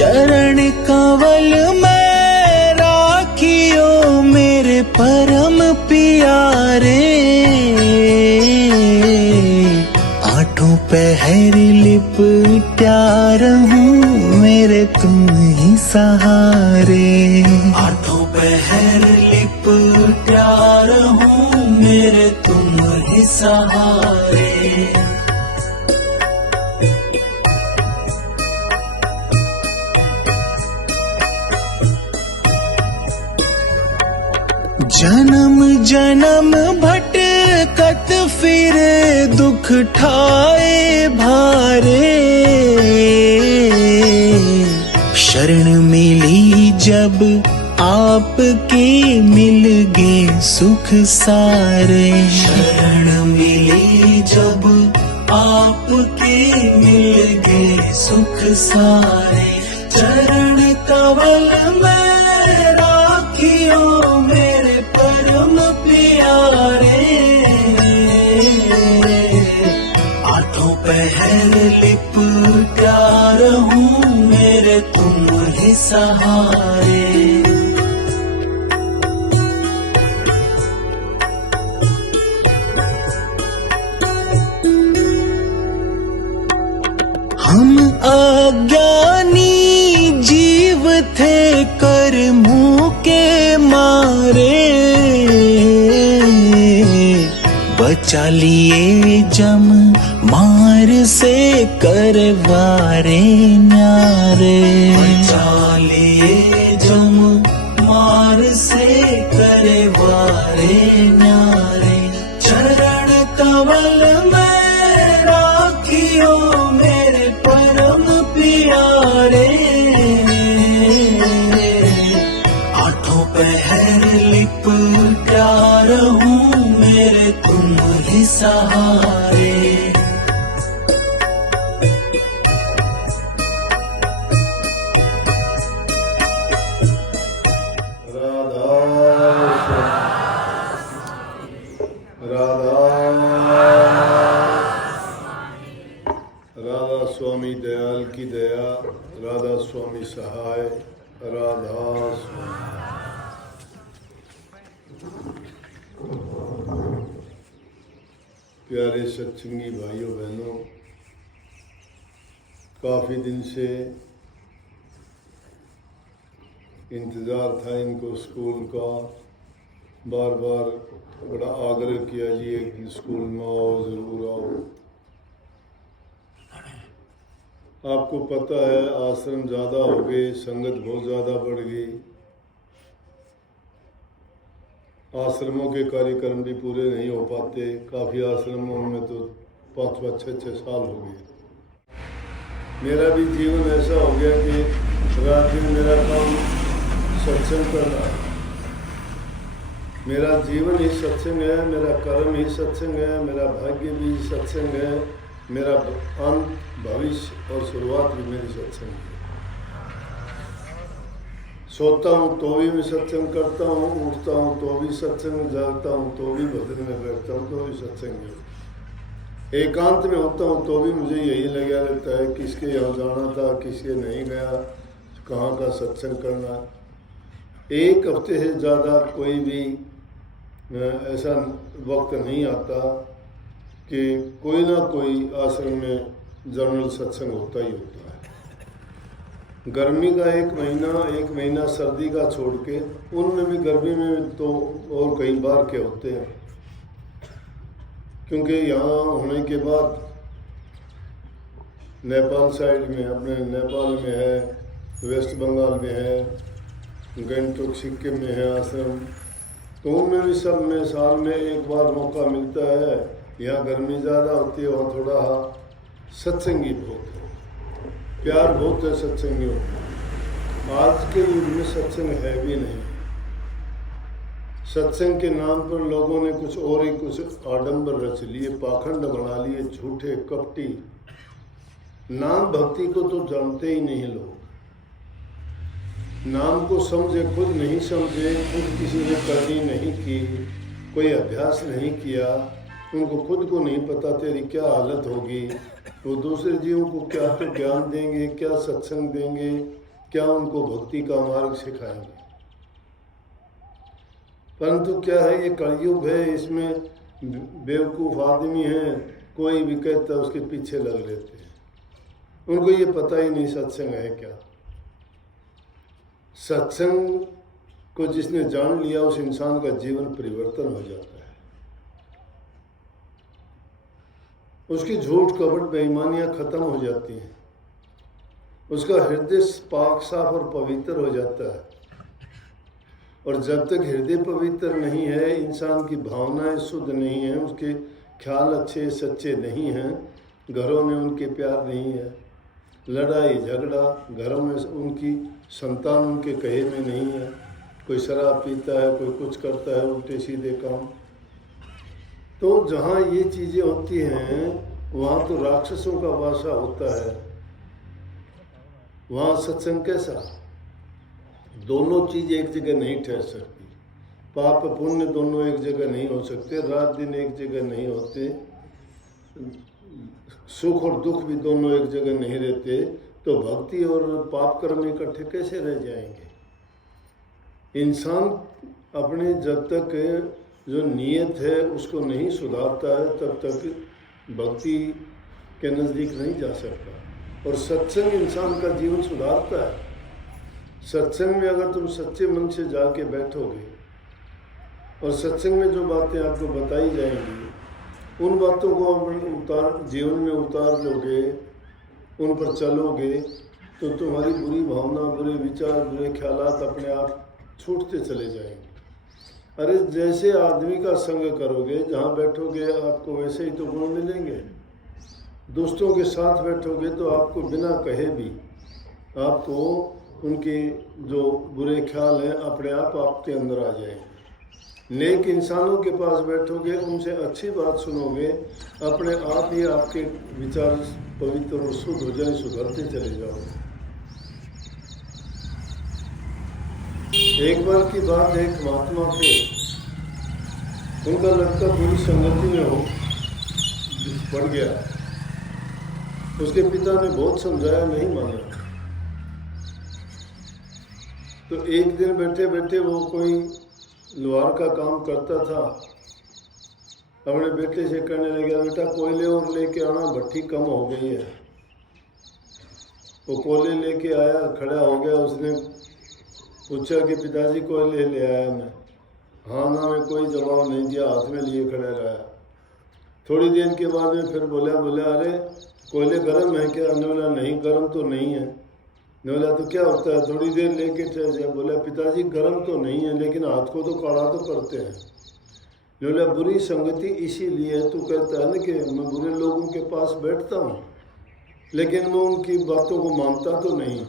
चरण कवल में राखियो मेरे परम प्यारे। आठों पहर लिपटा रहूं मेरे तुम ही सहारे। आठों पहर लिपटा रहूं मेरे तुम ही सहारे। जन्म जन्म भटकत फिरे दुख ठाए भारे। शरण मिली जब आपके मिल गए सुख सारे। शरण मिली जब आपके मिल गए सुख सारे। चरण कवल में राखियो मेरे परम प्यारे। आठों पहर लिपटा रहूं मेरे तुम ही सहारे। हम अज्ञानी जीव थे कर्मों के मारे। बचा लिए जम मार से करवारे न्यारे। बचा लिए जम मार से करवारे न्यारे। चरण कवल में राखियो मेरे परम प्यारे। आठों पहर लिपटा रहूं मेरे तुम ही सहारे। राधा स्वामी दयाल की दया, राधा स्वामी सहाय, राधा स्वामी। प्यारे सत्संगी भाइयों बहनों, काफ़ी दिन से इंतज़ार था इनको स्कूल का। बार बार बड़ा आग्रह किया जी कि स्कूल में आओ, ज़रूर आओ। आपको पता है आश्रम ज़्यादा हो गए, संगत बहुत ज़्यादा बढ़ गई। आश्रमों के कार्यक्रम भी पूरे नहीं हो पाते। काफ़ी आश्रमों में तो 5-5, 6-6 साल हो गए। मेरा भी जीवन ऐसा हो गया कि रात दिन मेरा काम सत्संग करना है। मेरा जीवन ही सत्संग है, मेरा कर्म ही सत्संग है, मेरा भाग्य भी सत्संग है, मेरा अंत, भविष्य और शुरुआत भी मेरी सत्संग है। सोता हूँ तो भी मैं सत्संग करता हूँ, उठता हूँ तो भी सत्संग, जागता हूँ तो भी भजन में बैठता हूँ तो भी सत्संग है। एकांत में होता हूँ तो भी मुझे यही लगा रहता है किसके यहाँ जाना था, किसके नहीं गया, कहाँ का सत्संग करना। एक हफ्ते से ज़्यादा कोई भी ऐसा वक्त नहीं आता कि कोई ना कोई आश्रम में जनरल सत्संग होता ही होता है। गर्मी का एक महीना सर्दी का छोड़ के, उनमें भी गर्मी में तो और कई बार के होते हैं, क्योंकि यहाँ होने के बाद नेपाल साइड में, अपने नेपाल में है, वेस्ट बंगाल में है, गंगटोक सिक्किम में है आश्रम, तो उनमें भी सब में साल में एक बार मौका मिलता है। यहाँ गर्मी ज़्यादा होती है, वहाँ थोड़ा सत्संगी बहुत है, प्यार बहुत है सत्संगियों। आज के युग में सत्संग है भी नहीं। सत्संग के नाम पर लोगों ने कुछ और ही कुछ आडंबर रच लिए, पाखंड बना लिए, झूठे कपटी। नाम भक्ति को तो जानते ही नहीं लोग। नाम को समझे खुद नहीं समझे, खुद किसी ने करनी नहीं की, कोई अभ्यास नहीं किया, उनको खुद को नहीं पता तेरी क्या हालत होगी, वो दूसरे जीवों को क्या तो ज्ञान देंगे, क्या सत्संग देंगे, क्या उनको भक्ति का मार्ग सिखाएंगे? परंतु क्या है, ये कलयुग है, इसमें बेवकूफ़ आदमी हैं, कोई भी कहता है उसके पीछे लग लेते हैं। उनको ये पता ही नहीं सत्संग है क्या। सत्संग को जिसने जान लिया उस इंसान का जीवन परिवर्तन हो जाता है। उसकी झूठ कपट बेईमानियां खत्म हो जाती हैं, उसका हृदय पाक साफ और पवित्र हो जाता है। और जब तक हृदय पवित्र नहीं है, इंसान की भावनाएं शुद्ध नहीं है, उसके ख्याल अच्छे सच्चे नहीं हैं, घरों में उनके प्यार नहीं है, लड़ाई झगड़ा घरों में, उनकी संतान उनके कहे में नहीं है, कोई शराब पीता है, कोई कुछ करता है उल्टे सीधे काम। तो जहाँ ये चीज़ें होती हैं वहाँ तो राक्षसों का वासा होता है। वहाँ सत्संग कैसा? दोनों चीज़ एक जगह नहीं ठहर सकती। पाप पुण्य दोनों एक जगह नहीं हो सकते, रात दिन एक जगह नहीं होते, सुख और दुख भी दोनों एक जगह नहीं रहते। तो भक्ति और पाप कर्म इकट्ठे कैसे रह जाएंगे? इंसान अपने जब तक जो नीयत है उसको नहीं सुधारता है तब तक भक्ति के नज़दीक नहीं जा सकता। और सत्संग इंसान का जीवन सुधारता है। सत्संग में अगर तुम सच्चे मन से जाके बैठोगे और सत्संग में जो बातें आपको बताई जाएंगी उन बातों को अपने जीवन में उतार लोगे, उन पर चलोगे, तो तुम्हारी बुरी भावना, बुरे विचार, बुरे ख्यालात अपने आप छूटते चले जाएंगे। अरे जैसे आदमी का संग करोगे, जहाँ बैठोगे आपको वैसे ही तो गुण मिलेंगे। दोस्तों के साथ बैठोगे तो आपको बिना कहे भी आपको उनके जो बुरे ख्याल हैं अपने आप आपके अंदर आ जाएंगे। नेक इंसानों के पास बैठोगे, उनसे अच्छी बात सुनोगे, अपने आप ही आपके विचार पवित्र और शुद्ध हो जाए, सुधरते चले जाओगे। एक बार की बात, एक महात्मा थे, उनका लड़का बुरी संगति में हो पड़ गया। उसके पिता ने बहुत समझाया, नहीं माना। तो एक दिन बैठे बैठे वो कोई लोहार का काम करता था, अपने बेटे से कहने लगा, बेटा कोयले और लेके आना, भट्टी कम हो गई है। वो कोयले लेके आया, खड़ा हो गया। उसने पूछा कि पिताजी कोयले ले आया मैं? हाँ ना में कोई जवाब नहीं दिया, हाथ में लिए खड़ा रहा। थोड़ी देर के बाद में फिर बोला अरे कोयले गर्म है क्या? ने बोला नहीं, गर्म तो नहीं है। ने बोला तो क्या होता है? थोड़ी देर लेके ठहर जाए। बोला पिताजी गर्म तो नहीं है, लेकिन हाथ को तो काढ़ा तो करते हैं। ने बोला बुरी संगति इसीलिए तू कहता है ना कि मैं बुरे लोगों के पास बैठता हूँ, लेकिन मैं उनकी बातों को मानता तो नहीं।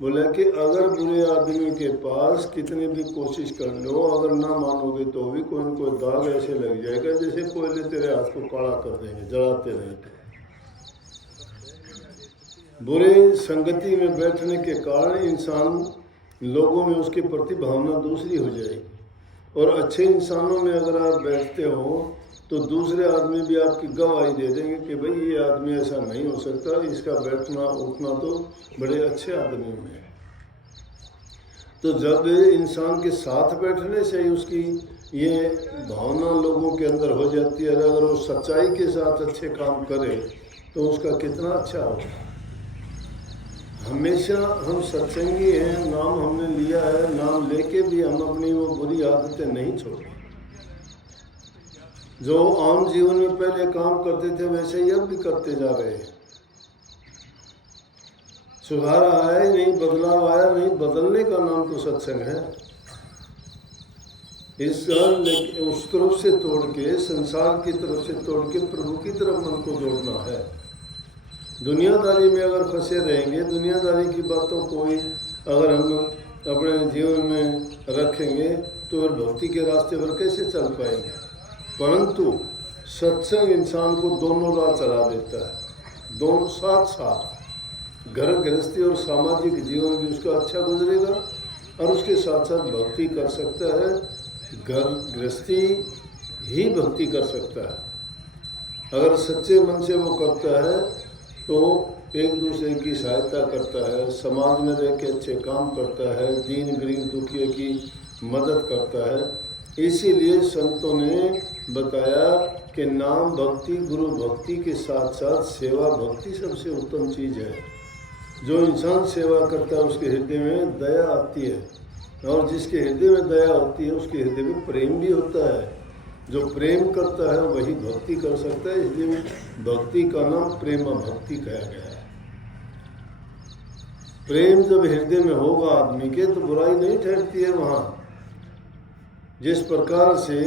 बोला कि अगर बुरे आदमी के पास कितनी भी कोशिश कर लो, अगर ना मानोगे तो भी कोई न कोई दाग ऐसे लग जाएगा जैसे कोयले तेरे हाथ को काढ़ा कर देंगे, जलाते रहते। बुरे संगति में बैठने के कारण इंसान लोगों में उसके प्रति भावना दूसरी हो जाएगी। और अच्छे इंसानों में अगर आप बैठते हो तो दूसरे आदमी भी आपकी गवाही दे देंगे कि भाई ये आदमी ऐसा नहीं हो सकता, इसका बैठना उठना तो बड़े अच्छे आदमी में है। तो जब इंसान के साथ बैठने से ही उसकी ये भावना लोगों के अंदर हो जाती है। अगर वो सच्चाई के साथ अच्छे काम करे तो उसका कितना अच्छा होगा। हमेशा हम सत्संगी हैं, नाम हमने लिया है, नाम लेके भी हम अपनी वो बुरी आदतें नहीं छोड़ते। जो आम जीवन में पहले काम करते थे वैसे ही अब भी करते जा रहे हैं। सुधार आया ही नहीं, बदलाव आया नहीं। बदलने का नाम तो सत्संग है। उस तरफ से तोड़ के, संसार की तरफ से तोड़ के प्रभु की तरफ मन को जोड़ना है। दुनियादारी में अगर फंसे रहेंगे, दुनियादारी की बातों को ही अगर हम अपने जीवन में रखेंगे तो फिर भक्ति के रास्ते पर कैसे चल पाएंगे। परंतु सत्संग इंसान को दोनों राह चला देता है, दोनों साथ साथ। घर गृहस्थी और सामाजिक जीवन भी उसका अच्छा गुजरेगा और उसके साथ साथ भक्ति कर सकता है। घर गृहस्थी ही भक्ति कर सकता है। अगर सच्चे मन से वो करता है तो एक दूसरे की सहायता करता है, समाज में रह के अच्छे काम करता है, दीन गरीब दुखिया की मदद करता है। इसीलिए संतों ने बताया कि नाम भक्ति, गुरु भक्ति के साथ साथ सेवा भक्ति सबसे उत्तम चीज़ है। जो इंसान सेवा करता है उसके हृदय में दया आती है, और जिसके हृदय में दया होती है उसके हृदय में प्रेम भी होता है। जो प्रेम करता है वही भक्ति कर सकता है, इसलिए भक्ति का नाम प्रेम भक्ति कहा गया है। प्रेम जब हृदय में होगा आदमी के तो बुराई नहीं ठहरती है वहाँ। जिस प्रकार से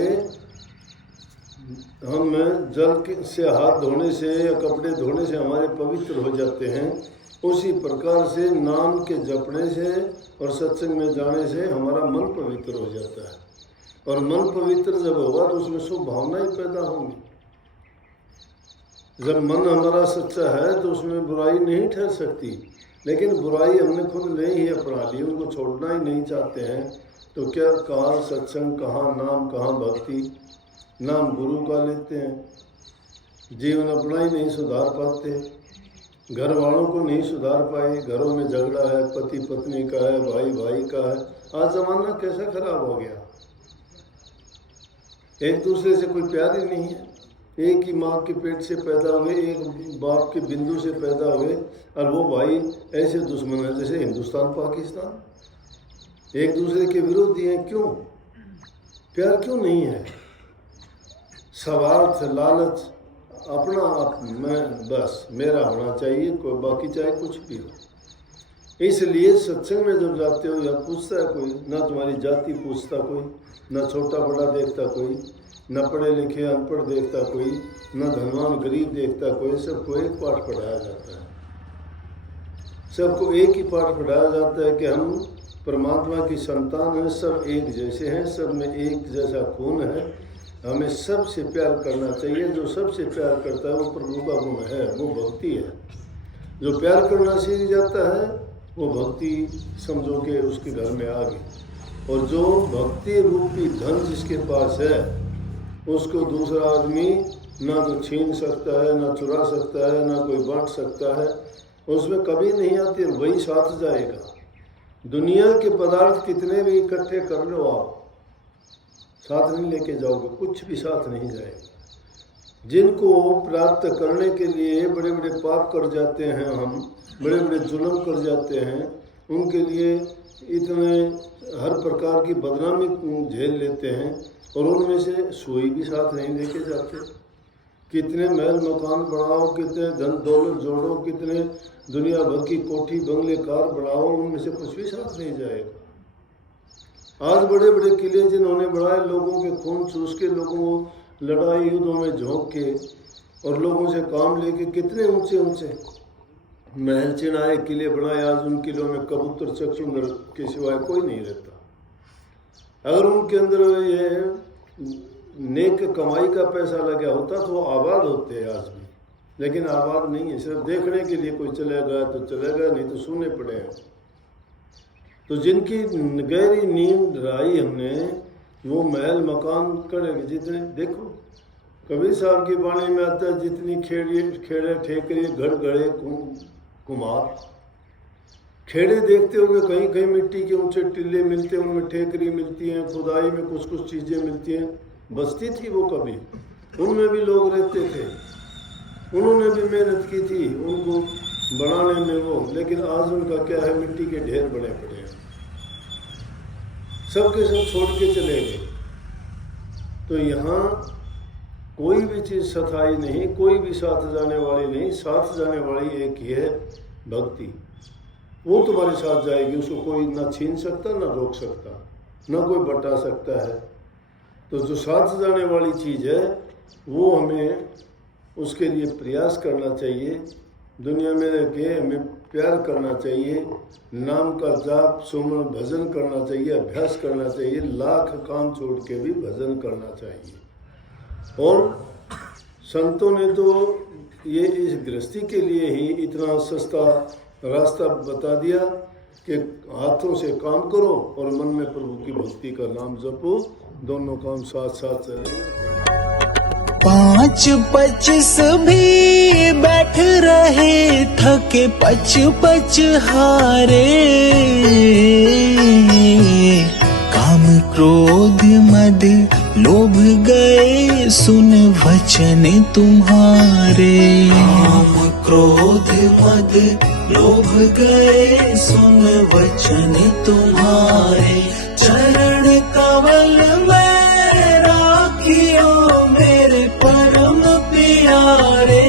हम जल से हाथ धोने से या कपड़े धोने से हमारे पवित्र हो जाते हैं, उसी प्रकार से नाम के जपने से और सत्संग में जाने से हमारा मन पवित्र हो जाता है। और मन पवित्र जब होगा तो उसमें शुभ भावनाएं पैदा होंगी। जब मन हमारा सच्चा है तो उसमें बुराई नहीं ठहर सकती, लेकिन बुराई हमने खुद नहीं ही अपना ली, उनको छोड़ना ही नहीं चाहते हैं। तो क्या कहाँ सत्संग, कहाँ नाम, कहाँ भक्ति। नाम गुरु का लेते हैं, जीवन अपना ही नहीं सुधार पाते, घर वालों को नहीं सुधार पाए, घरों में झगड़ा है, पति पत्नी का है, भाई भाई का है। आज जमाना कैसा खराब हो गया, एक दूसरे से कोई प्यार ही नहीं है। एक ही माँ के पेट से पैदा हुए, एक बाप के बिंदु से पैदा हुए, और वो भाई ऐसे दुश्मन है जैसे हिंदुस्तान पाकिस्तान, एक दूसरे के विरोधी हैं। क्यों? प्यार क्यों नहीं है? स्वार्थ, लालच, अपना मैं बस मेरा होना चाहिए, कोई बाकी चाहे कुछ भी हो। इसलिए सत्संग में जब जाते हो या पूछता है कोई, ना तुम्हारी जाति पूछता कोई, ना छोटा बड़ा देखता कोई, न पढ़े लिखे अनपढ़ देखता कोई, न धनवान गरीब देखता कोई। सबको एक पाठ पढ़ाया जाता है, सबको एक ही पाठ पढ़ाया जाता है कि हम परमात्मा की संतान हैं, सब एक जैसे हैं, सब में एक जैसा खून है, हमें सबसे प्यार करना चाहिए। जो सबसे प्यार करता है वो प्रभु का गुण है, वो भक्ति है। जो प्यार करना सीख जाता है वो भक्ति समझो कि उसके घर में आ गई। और जो भक्ति रूपी धन जिसके पास है उसको दूसरा आदमी ना तो छीन सकता है, ना चुरा सकता है, ना कोई बांट सकता है, उसमें कभी नहीं आती, वही साथ जाएगा। दुनिया के पदार्थ कितने भी इकट्ठे कर लो आप, साथ नहीं लेके जाओगे, कुछ भी साथ नहीं जाएगा। जिनको प्राप्त करने के लिए बड़े बड़े पाप कर जाते हैं हम, बड़े बड़े जुल्म कर जाते हैं, उनके लिए इतने हर प्रकार की बदनामी झेल लेते हैं, और उनमें से सोई भी साथ नहीं लेके जाते। कितने महल मकान बढ़ाओ, कितने धन दौलत जोड़ो, कितने दुनिया भर की कोठी बंगले कार बढ़ाओ, उनमें से कुछ भी साथ नहीं जाएगा। आज बड़े बड़े किले जिन्होंने बढ़ाए, लोगों के खून चूस के, लोगों को लड़ाई युद्धों में झोंक के और लोगों से काम लेके कितने ऊंचे ऊंचे महल चिनाए, किले बनाए, आज उन किलों में कबूतर चकचुंदर के सिवाय कोई नहीं रहता। अगर उनके अंदर ये नेक कमाई का पैसा लगा होता तो वो आबाद होते हैं आज भी, लेकिन आबाद नहीं है। सिर्फ देखने के लिए कोई चला गया तो चला गया, नहीं तो सुनने पड़े हैं। तो जिनकी गहरी नींद राई हमने, वो महल मकान करेंगे जितने। देखो कबीर साहब की वाणी में आता है, जितनी खेड़े ठेकरे घर गड़े कुमार। खेड़े देखते होंगे, कहीं कहीं मिट्टी के ऊंचे टिल्ले मिलते हैं, उनमें ठेकरी मिलती हैं, खुदाई में कुछ कुछ चीज़ें मिलती हैं। बस्ती थी वो कभी, उनमें भी लोग रहते थे, उन्होंने भी मेहनत की थी उनको बनाने में वो, लेकिन आज उनका क्या है, मिट्टी के ढेर बने पड़े हैं, सबके सब छोड़ के चले गए। तो यहाँ कोई भी चीज़ सथाई नहीं, कोई भी साथ जाने वाली नहीं, साथ जाने वाली एक ही है, भक्ति। वो तुम्हारे साथ जाएगी, उसको कोई ना छीन सकता, ना रोक सकता, ना कोई बटा सकता है। तो जो साथ जाने वाली चीज़ है वो हमें उसके लिए प्रयास करना चाहिए। दुनिया में रह के हमें प्यार करना चाहिए, नाम का जाप सुमन भजन करना चाहिए, अभ्यास करना चाहिए, लाख काम छोड़ के भी भजन करना चाहिए। और संतों ने तो ये इस गृहस्थी के लिए ही इतना सस्ता रास्ता बता दिया कि हाथों से काम करो और मन में प्रभु की भक्ति का नाम जपो, दोनों काम साथ साथ चलेंगे। पच पच सभी बैठ रहे थके पच पच हारे। काम क्रोध मद लोभ गए सुन वचन तुम्हारे। काम क्रोध मद लोभ गए सुन वचन तुम्हारे। चरण कमल में राखियो मेरे परम प्यारे।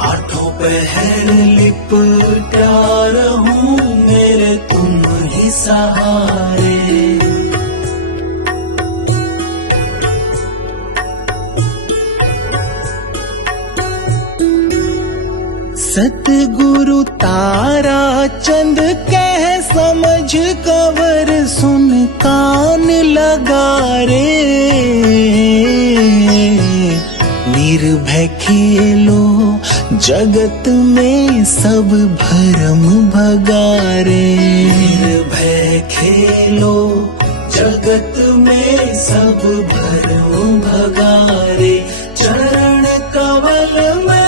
आठों पहर लिपटा रहूं मेरे तुम ही सहारे। सतगुरु तारा चंद कह समझ कवर सुन कान लगा रे। निर्भय खेलो जगत में सब भरम भगारे। निर्भय खेलो जगत में सब भरम भगारे। चरण कमल में